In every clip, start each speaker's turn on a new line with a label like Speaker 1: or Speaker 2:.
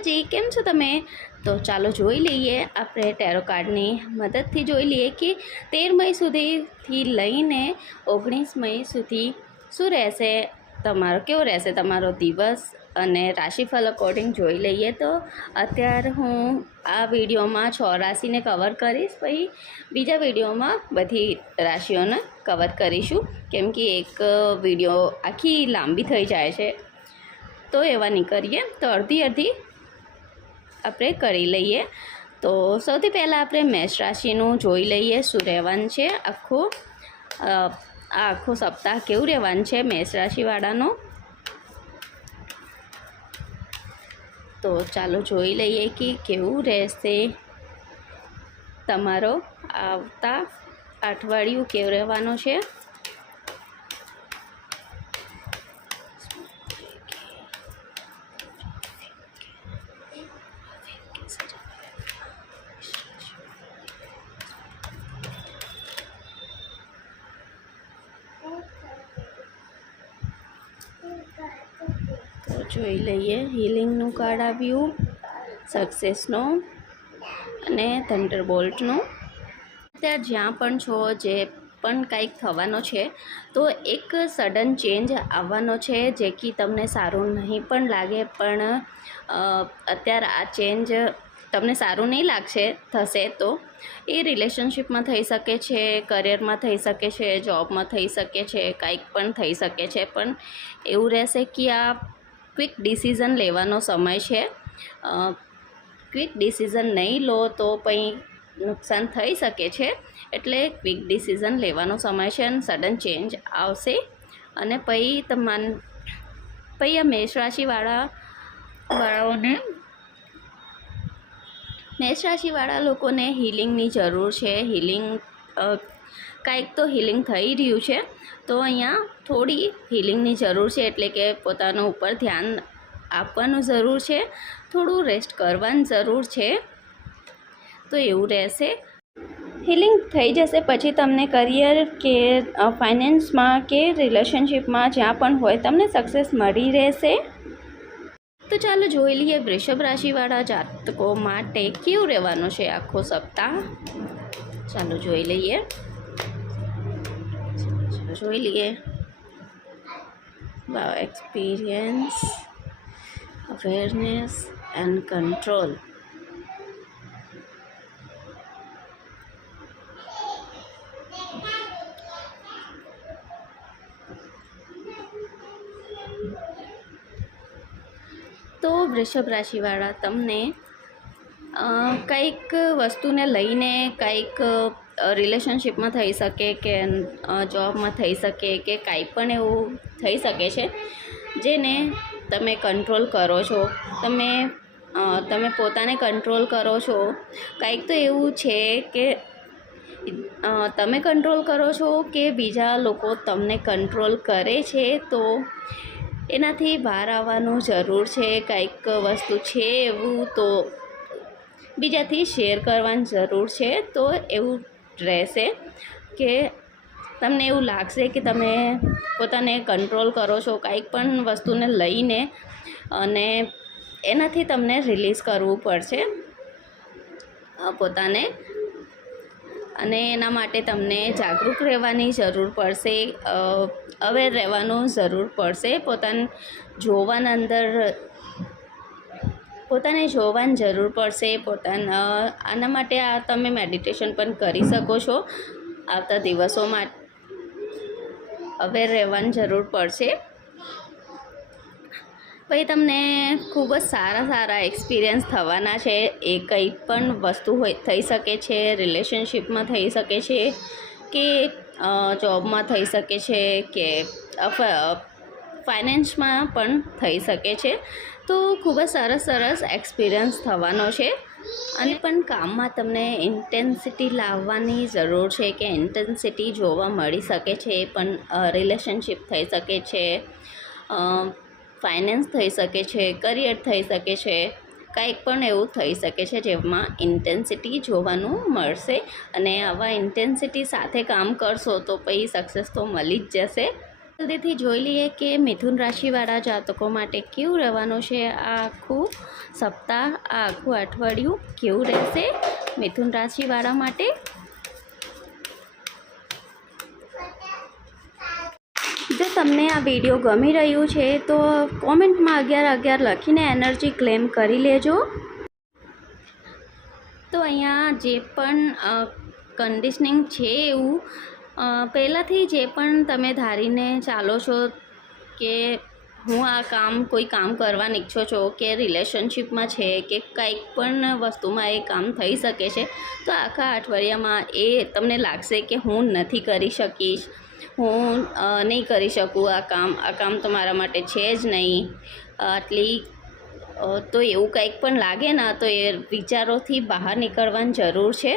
Speaker 1: માતાજી, કેમ છો તમે? તો ચાલો જોઈ લઈએ આપણે ટેરો કાર્ડની મદદથી જોઈ લઈએ કે તેર મઈ સુધીથી લઈને ઓગણીસ મઈ સુધી શું રહેશે? તમારો કેવો રહેશે તમારો દિવસ અને રાશિફળ અકોર્ડિંગ જોઈ લઈએ તો અત્યારે હું આ વિડીયોમાં છ રાશિને કવર કરીશ, પછી બીજા વિડીયોમાં બધી રાશિઓને કવર કરીશું, કેમ કે એક વીડિયો આખી લાંબી થઈ જાય છે. તો એવા નહીં કરીએ તો અડધી અડધી આપણે કરી લઈએ. તો સૌથી પહેલાં આપણે મેષ રાશિનું જોઈ લઈએ, શું રહેવાનું છે આખું. આ આખો સપ્તાહ કેવું રહેવાનું છે મેષ રાશિવાળાનો. તો ચાલો જોઈ લઈએ કે કેવું રહેશે. તમારો આવતા અઠવાડિયું કેવું રહેવાનું છે તો જોઈ લઈએ. હિલિંગનું કાર્ડ આવ્યું સક્સેસનો અને થંડરબોલ્ટનું અત્યારે જ્યાં પણ છો, જે પણ કંઈક થવાનો છે, તો એક સડન ચેન્જ આવવાનો છે, જે કે તમને સારું નહીં પણ લાગે, પણ અત્યારે આ ચેન્જ તમને સારું નહીં લાગશે, થશે તો એ રિલેશનશિપમાં થઈ શકે છે કરિયરમાં થઈ શકે છે જોબમાં થઈ શકે છે, કંઈક પણ થઈ શકે છે, પણ એવું રહેશે કે આ ક્વિક ડિસિઝન લેવાનો સમય છે. ક્વિક ડિસિઝન નહીં લો તો પછી નુકસાન થઈ શકે છે. એટલે ક્વિક ડિસિઝન લેવાનો સમય છે અને સડન ચેન્જ આવશે. અને પછી તમાન પછી આ મેષ રાશિવાળા વાળાઓને, મેષ લોકોને હિલિંગની જરૂર છે. હિલિંગ કાંઈક તો હિલિંગ થઈ રહ્યું છે. તો અહીંયા થોડી હિલિંગની જરૂર છે, એટલે કે પોતાનું ઉપર ધ્યાન આપવાનું જરૂર છે. થોડું રેસ્ટ કરવાની જરૂર છે. તો એવું રહેશે. હિલિંગ થઈ જશે, પછી તમને કરિયર કે ફાઇનાન્સમાં કે રિલેશનશિપમાં જ્યાં પણ હોય, તમને સક્સેસ મળી રહેશે. તો ચાલો જોઈ લઈએ, વૃષભ રાશિવાળા જાતકો માટે કેવું રહેવાનું છે આખો સપ્તાહ? ચાલો જોઈ લઈએ. જોઈ લઈએ. બાવ એક્સપિરિયન્સ અવેરનેસ એન્ડ કંટ્રોલ તો વૃષભ રાશિવાળા, તમને કંઈક વસ્તુને લઈને કંઈક રિલેશનશિપમાં થઈ શકે કે જોબમાં થઈ શકે કે કાંઈ પણ એવું થઈ શકે છે, જેને તમે કંટ્રોલ કરો છો. તમે તમે પોતાને કંટ્રોલ કરો છો. કાંઈક તો એવું છે કે તમે કંટ્રોલ કરો છો કે બીજા લોકો તમને કંટ્રોલ કરે છે, તો એનાથી બહાર આવવાનું જરૂર છે. કંઈક વસ્તુ છે એવું તો બીજાથી શેર કરવાની જરૂર છે, તો એવું રહેશે કે તમને એવું લાગશે કે તમે પોતાને કંટ્રોલ કરો છો કાંઈક પણ વસ્તુને લઈને અને એનાથી તમને રિલીઝ કરવું પડશે પોતાને. અને એના માટે તમને જાગૃત રહેવાની જરૂર પડશે અવેર રહેવાનું જરૂર પડશે, પોતાને જોવાના અંદર પોતાને જોવાની જરૂર પડશે, પોતાના આના માટે આ તમે મેડિટેશન પણ કરી શકો છો. આવતા દિવસોમાં અવેર રહેવાની જરૂર પડશે. પછી તમને ખૂબ જ સારા સારા એક્સપિરિયન્સ થવાના છે. એ કંઈ પણ વસ્તુ હોય, થઈ શકે છે રિલેશનશિપમાં થઈ શકે છે કે જોબમાં થઈ શકે છે કે ફાઇનાન્સમાં પણ થઈ શકે છે. તો ખૂબ જ સરસ સરસ એક્સપિરિયન્સ થવાનો છે. અને પણ કામમાં તમને ઇન્ટેન્સિટી લાવવાની જરૂર છે કે ઇન્ટેન્સિટી જોવા મળી શકે છે, પણ રિલેશનશિપ થઈ શકે છે ફાઇનાન્સ થઈ શકે છે, કરિયર થઈ શકે છે, કંઈક પણ એવું થઈ શકે છે જેમાં ઇન્ટેન્સિટી જોવાનું મળશે. અને આવા ઇન્ટેન્સિટી સાથે કામ કરશો તો પછી સક્સેસ તો મળી જ જશે. જલ્દીથી જોઈ લઈએ કે મિથુન રાશિવાળા જાતકો માટે કેવું રહેવાનું છે આખું સપ્તાહ, આખું અઠવાડિયું કેવું રહેશે મિથુન રાશિવાળા માટે? જો તમને આ વીડિયો ગમી રહ્યું છે, તો કોમેન્ટમાં અગિયાર અગિયાર લખીને એનર્જી ક્લેમ કરી લેજો. તો અહીંયા જે પણ કન્ડિશનિંગ છે એવું પહેલાંથી જે પણ તમે ધારીને ચાલો છો કે હું આ કામ, કોઈ કામ કરવા ઈચ્છો છો કે રિલેશનશિપમાં છે કે કંઈક પણ વસ્તુમાં એ કામ થઈ શકે છે, તો આખા અઠવાડિયામાં એ તમને લાગશે કે હું નથી કરી શકીશ, હું નહીં કરી શકું આ કામ આ કામ તો મારા માટે છે જ નહીં. આટલી તો એવું કંઈક પણ લાગે ને, તો એ વિચારોથી બહાર નીકળવાની જરૂર છે.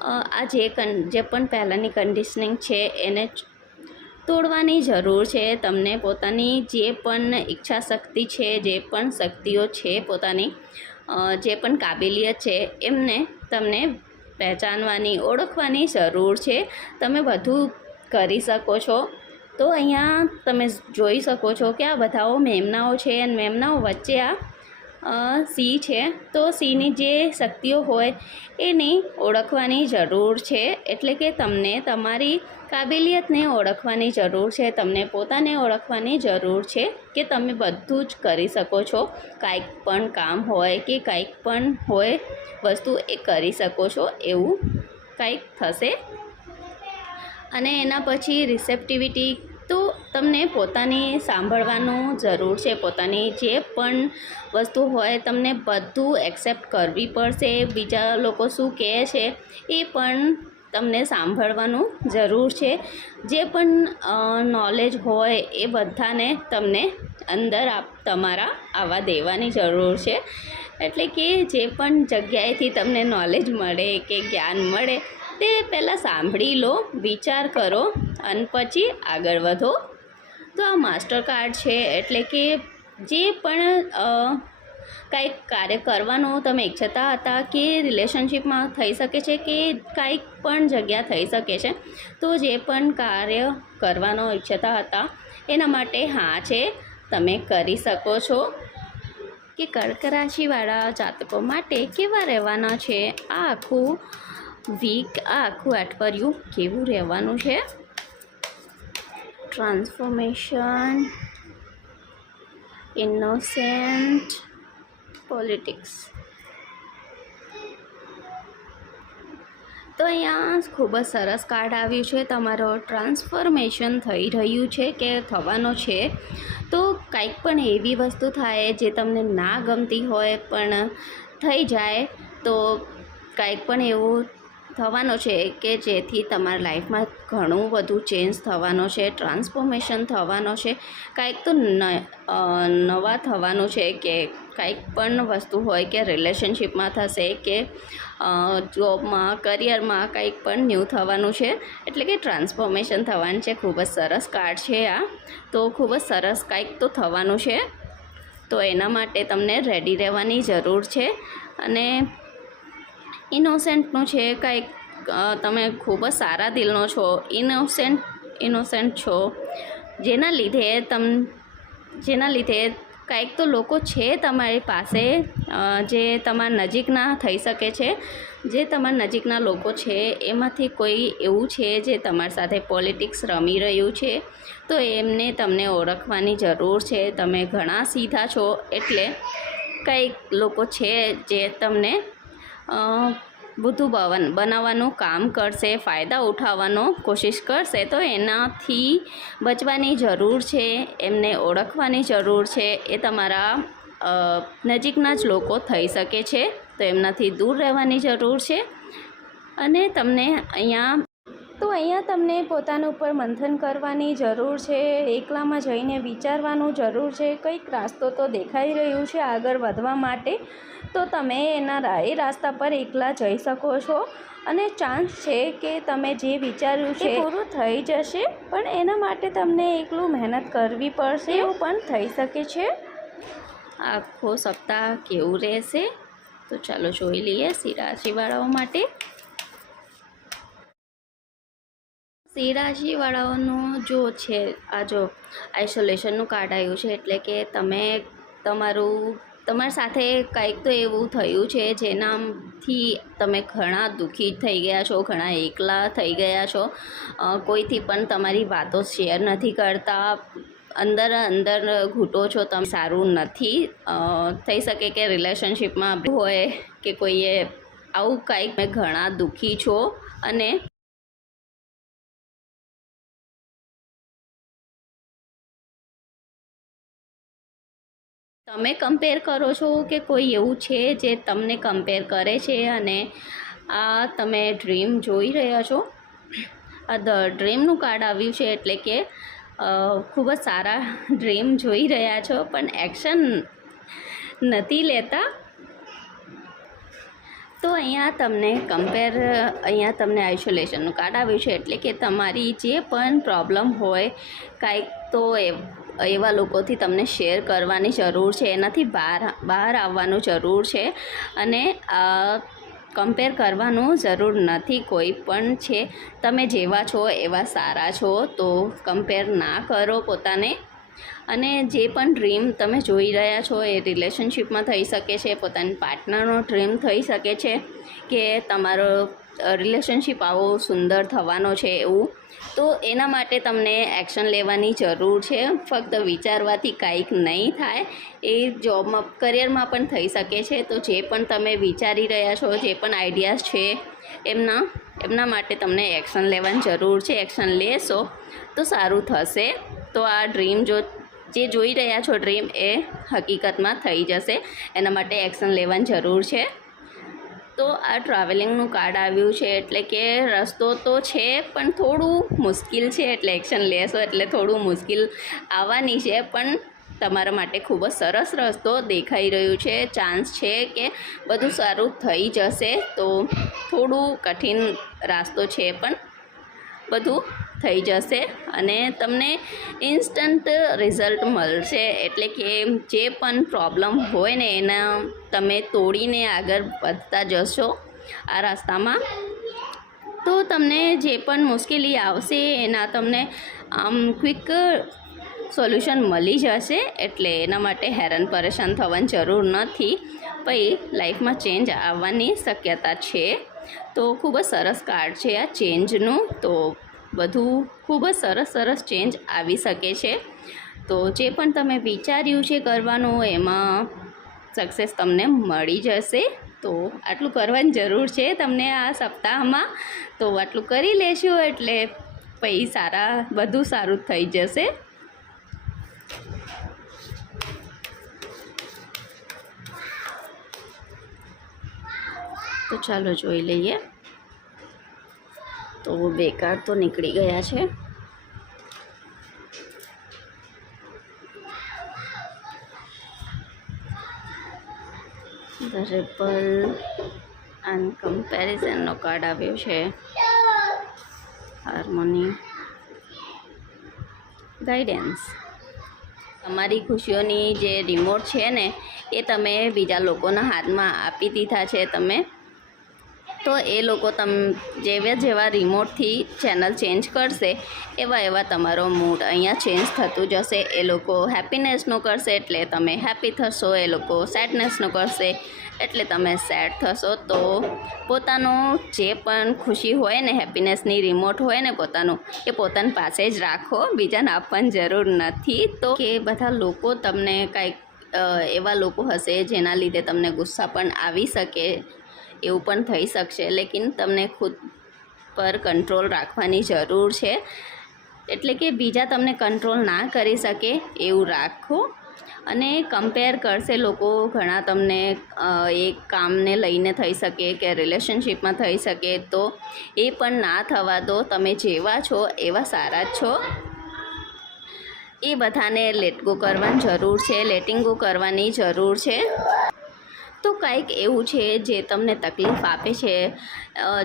Speaker 1: આ જે કન, જે પણ પહેલાંની કન્ડિશનિંગ છે એને તોડવાની જરૂર છે. તમને પોતાની જે પણ ઈચ્છા શક્તિ છે, જે પણ શક્તિઓ છે પોતાની જે પણ કાબિલિયત છે એમને તમને પહેચાનવાની, ઓળખવાની જરૂર છે. તમે બધું કરી શકો છો. તો અહીંયા તમે જોઈ શકો છો કે આ બધાઓ મેમનાઓ છે અને મેમનાઓ વચ્ચે આ સી છે. તો સીની જે શક્તિઓ હોય એની ઓળખવાની જરૂર છે. એટલે કે તમને તમારી કાબિલિયતને ઓળખવાની જરૂર છે. તમને પોતાને ઓળખવાની જરૂર છે કે તમે બધું જ કરી શકો છો. કાંઈક પણ કામ હોય કે કાંઈક પણ હોય વસ્તુ એ કરી શકો છો. એવું કંઈક થશે. અને એના પછી રિસેપ્ટિવિટી તો તમને પોતાની સાંભળવાનું જરૂર છે, પોતાની જે પણ વસ્તુ હોય તમને બધું એક્સેપ્ટ કરવી પડશે. બીજા લોકો શું કહે છે એ પણ તમને સાંભળવાનું જરૂર છે. જે પણ નોલેજ હોય એ બધાને તમને અંદર આપ, તમારા આવવા દેવાની જરૂર છે. એટલે કે જે પણ જગ્યાએથી તમને નોલેજ મળે કે જ્ઞાન મળે તે પહેલાં સાંભળી લો, વિચાર કરો અને પછી આગળ વધો. તો આ માસ્ટર કાર્ડ છે, એટલે કે જે પણ કાંઈક કાર્ય કરવાનું તમે ઈચ્છતા હતા કે રિલેશનશિપમાં થઈ શકે છે કે કાંઈક પણ જગ્યા થઈ શકે છે, તો જે પણ કાર્ય કરવાનો ઈચ્છતા હતા, એના માટે હા છે, તમે કરી શકો છો. કે કર્ક રાશિવાળા જાતકો માટે કેવા રહેવાના છે? આ આખું વીક આ આખું અઠવાડિયું કેવું રહેવાનું છે? ટ્રાન્સફોર્મેશન ઇનોસેન્ટ પોલિટિક્સ તો અહીંયા ખૂબ જ સરસ કાર્ડ આવ્યું છે. તમારો ટ્રાન્સફોર્મેશન થઈ રહ્યું છે કે થવાનો છે? તો કંઈક પણ એવી વસ્તુ થાય જે તમને ના ગમતી હોય પણ થઈ જાય, તો કંઈક પણ એવું થવાનો છે કે જેથી તમારા લાઈફમાં ઘણું બધું ચેન્જ થવાનો છે, ટ્રાન્સફોર્મેશન થવાનો છે. કાંઈક તો નવા થવાનું છે કે કાંઈક પણ વસ્તુ હોય કે રિલેશનશિપમાં થશે કે જોબમાં, કરિયરમાં કંઈક પણ ન્યૂ થવાનું છે. એટલે કે ટ્રાન્સફોર્મેશન થવાનું છે, ખૂબ જ સરસ કાર્ડ છે આ. તો ખૂબ જ સરસ કાંઈક તો થવાનું છે. તો એના માટે તમને રેડી રહેવાની જરૂર છે. અને ઇનોસેન્ટનું છે કંઈક તમે ખૂબ જ સારા દિલનો છો. ઇનોસેન્ટ ઇનોસેન્ટ છો. જેના લીધે તમ, જેના લીધે કાંઈક તો લોકો છે તમારી પાસે જે તમારા નજીકના થઈ શકે છે. જે તમારા નજીકના લોકો છે, એમાંથી કોઈ એવું છે જે તમારી સાથે પોલિટિક્સ રમી રહ્યું છે? તો એમને તમને ઓળખવાની જરૂર છે. તમે ઘણા સીધા છો. એટલે કંઈક લોકો છે જે તમને બુદ્ધું ભવન બનાવવાનું કામ કરશે, ફાયદા ઉઠાવવાનો કોશિશ કરશે, તો એનાથી બચવાની જરૂર છે, એમને ઓળખવાની જરૂર છે, એ તમારા નજીકના જ લોકો થઈ શકે છે, તો એમનાથી દૂર રહેવાની જરૂર છે. અને તમને અહીંયા અહીંયા તમને પોતાના ઉપર મંથન કરવાની જરૂર છે? એકલામાં જઈને વિચારવાનું જરૂર છે? કંઈક રાસ્તો તો દેખાઈ રહ્યું છે આગળ વધવા માટે. તો તમે એના એ રાસ્તા પર એકલા જઈ શકો છો. અને ચાન્સ છે કે તમે જે વિચાર્યું છે એ પૂરું થઈ જશે પણ એના માટે તમને એકલું મહેનત કરવી પડશે. એવું પણ થઈ શકે છે. આખો સપ્તાહ કેવું રહેશે? તો ચાલો જોઈ લઈએ શિરાશીવાળાઓ માટે. સી રાશિવાળાઓનું જો છે આ જો આઇસોલેશનનું કાર્ડ આવ્યું છે, એટલે કે તમે તમારું, તમારી સાથે કંઈક તો એવું થયું છે જેનાથી તમે ઘણા દુઃખી થઈ ગયા છો, ઘણા એકલા થઈ ગયા છો. કોઈથી પણ તમારી વાતો શેર નથી કરતા. અંદર અંદર ઘૂંટો છો તમે, સારું નથી. થઈ શકે કે રિલેશનશિપમાં હોય કે કોઈએ આવું કાંઈક મેં ઘણા દુઃખી છો અને તમે કમ્પેર કરો છો કે કોઈ એવું છે જે તમને કમ્પેર કરે છે અને આ તમે ડ્રીમ જોઈ રહ્યા છો? આ ધ ડ્રીમનું કાર્ડ આવ્યું છે એટલે કે ખૂબ જ સારા ડ્રીમ જોઈ રહ્યા છો, પણ એક્શન નથી લેતા. તો અહીંયા તમને કમ્પેર અહીંયા તમને આઇસોલેશનનું કાર્ડ આવ્યું છે એટલે કે તમારી જે પણ પ્રોબ્લેમ હોય, કાંઈક તો એ એવા લોકોથી તમને શેર કરવાની જરૂર છે. એનાથી બહાર બહાર આવવાનું જરૂર છે અને કમ્પેર કરવાનું જરૂર નથી. કોઈ પણ છે. તમે જેવા છો, એવા સારા છો, તો કમ્પેર ના કરો પોતાને. અને જે પણ ડ્રીમ તમે જોઈ રહ્યા છો, એ રિલેશનશિપમાં થઈ શકે છે. પોતાની પાર્ટનરનો ડ્રીમ થઈ શકે છે કે તમારો રિલેશનશિપ આવો સુંદર થવાનો છે એવું. તો એના માટે તમને એક્શન લેવાની જરૂર છે. ફક્ત વિચારવાથી કાંઈક નહીં થાય. એ જોબમાં કરિયરમાં પણ થઈ શકે છે. તો જે પણ તમે વિચારી રહ્યા છો, જે પણ આઈડિયાઝ છે, એમના એમના માટે તમને એક્શન લેવાની જરૂર છે. એક્શન લેશો તો સારું થશે. તો આ ડ્રીમ જો, જે જોઈ રહ્યા છો ડ્રીમ એ હકીકતમાં થઈ જશે. એના માટે એક્શન લેવાની જરૂર છે. તો આ ટ્રાવેલિંગનું કાર્ડ આવ્યું છે, એટલે કે રસ્તો તો છે, પણ થોડું મુશ્કેલ છે, એટલે એક્શન લેશો એટલે થોડું મુશ્કેલ આવવાની છે, પણ તમારા માટે ખૂબ જ સરસ રસ્તો દેખાઈ રહ્યું છે. ચાન્સ છે કે બધું સારું થઈ જશે, તો થોડું કઠિન રાસ્તો છે, પણ બધું થઈ જશે અને તમને ઇન્સ્ટન્ટ રિઝલ્ટ મળશે. એટલે કે જે પણ પ્રોબ્લેમ હોય ને એના તમે તોડીને આગળ વધતા જશો આ રસ્તામાં. તો તમને જે પણ મુશ્કેલી આવશે એના તમને, આમ, ક્વિક સોલ્યુશન મળી જશે. એટલે એના માટે હેરાન પરેશાન થવાની જરૂર નથી. પછી લાઈફમાં ચેન્જ આવવાની શક્યતા છે. તો ખૂબ જ સરસ કાર્ડ છે આ ચેન્જનું. તો બધું ખૂબ જ સરસ સરસ ચેન્જ આવી શકે છે. તો જે પણ તમે વિચાર્યું છે કરવાનું, એમાં સક્સેસ તમને મળી જશે. તો આટલું કરવાની જરૂર છે તમને આ સપ્તાહમાં. તો આટલું કરી લેશું એટલે પછી સારા, બધું સારું થઈ જશે. તો ચાલો જોઈ લઈએ. તો બેકાર તો નીકળી ગયા છે. રિપલ એન્ડ કમ્પેરિઝનનો કાર્ડ આવ્યો છે. હાર્મોની ગાઈડન્સ તમારી ખુશીઓની જે રિમોટ છે ને, એ તમે બીજા લોકોના હાથમાં આપી દીધા છે, તમે તો એ લોકો તમ જેવા જેવા રિમોટથી ચેનલ ચેન્જ કરશે, એવા એવા તમારો મૂડ અહીંયા ચેન્જ થતું જશે. એ લોકો હેપીનેસનો કરશે એટલે તમે હેપી થશો, એ લોકો સેડનેસનો કરશે એટલે તમે સેડ થશો. તો પોતાનું જે પણ ખુશી હોય ને, હેપીનેસની રિમોટ હોય ને પોતાનું, એ પોતાની પાસે જ રાખો. બીજાને આપવાની જરૂર નથી. તો કે બધા લોકો તમને કાંઈક એવા લોકો હશે જેના લીધે તમને ગુસ્સા પણ આવી શકે. એવું પણ થઈ શકશે, લેકિન તમને ખુદ પર કંટ્રોલ રાખવાની જરૂર છે. એટલે કે બીજા તમને કંટ્રોલ ના કરી શકે એવું રાખો. અને કમ્પેર કરશે લોકો, ઘણા તમને એક કામને લઈને થઈ શકે કે રિલેશનશિપમાં થઈ શકે, તો એ પણ ના થવા દો. તમે જેવા છો, એવા સારા જ છો. એ બધાને લેટ ગો કરવાની જરૂર છે લેટિંગ કરવાની જરૂર છે. તો કાંઈક એવું છે જે તમને તકલીફ આપે છે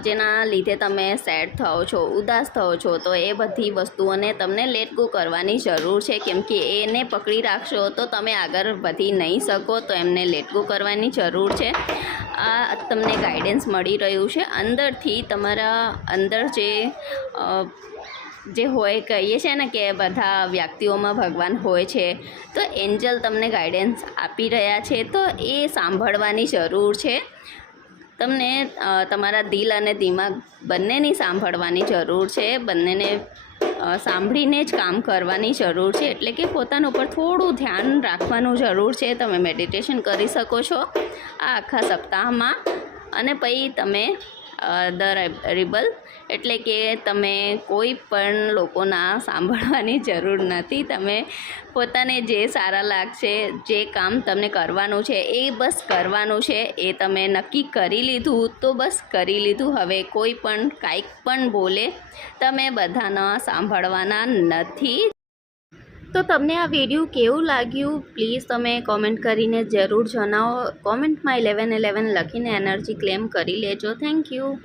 Speaker 1: જેના લીધે તમે સેડ થાઓ છો, ઉદાસ થાઓ છો, તો એ બધી વસ્તુઓને તમને લેટ ગો કરવાની જરૂર છે. કેમ કે એને પકડી રાખશો તો તમે આગળ વધી નહીં શકો, તો એમને લેટ ગો કરવાની જરૂર છે. આ તમને ગાઈડન્સ મળી રહ્યું છે. અંદરથી તમારા અંદર જે જે હોય કહીએ છીએ ને કે બધા વ્યક્તિઓમાં ભગવાન હોય છે, તો એન્જલ તમને ગાઈડન્સ આપી રહ્યા છે, તો એ સાંભળવાની જરૂર છે. તમને તમારા દિલ અને દિમાગ બંનેની સાંભળવાની જરૂર છે, બંનેને સાંભળીને જ કામ કરવાની જરૂર છે, એટલે કે પોતાના ઉપર થોડું ધ્યાન રાખવાનું જરૂર છે, તમે મેડિટેશન કરી શકો છો આ આખા સપ્તાહમાં. અને પછી તમે ધ રિબલ એટલે કે તમે કોઈ પણ લોકોના સાંભળવાની જરૂર નથી. તમે પોતાને જે સારા લાગશે, જે કામ તમને કરવાનું છે, એ બસ કરવાનું છે. એ તમે નક્કી કરી લીધું તો બસ કરી લીધું. હવે કોઈ પણ કાંઈક પણ બોલે, તમે બધાના સાંભળવાના નથી. તો તમને આ વીડિયો કેવું લાગ્યું? પ્લીઝ તમે કોમેન્ટ કરીને જરૂર જણાવો. કોમેન્ટમાં ઇલેવન ઇલેવન લખીને એનર્જી ક્લેમ કરી લેજો. Thank you